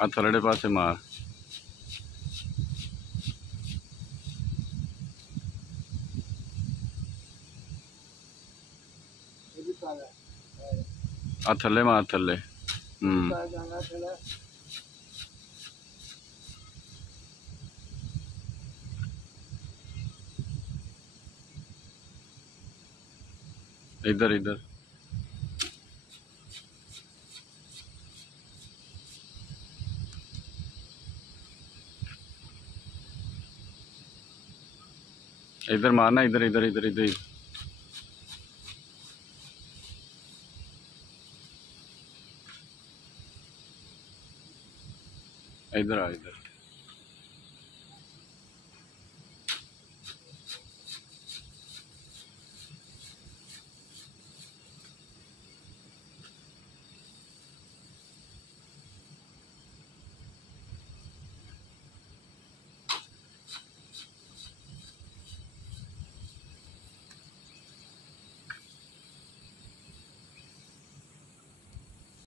आ थल्ले पासे मार। आ थल्ले मार थल्ले। इधर इधर इधर मारना, इधर इधर इधर इधर इधर आ इधर।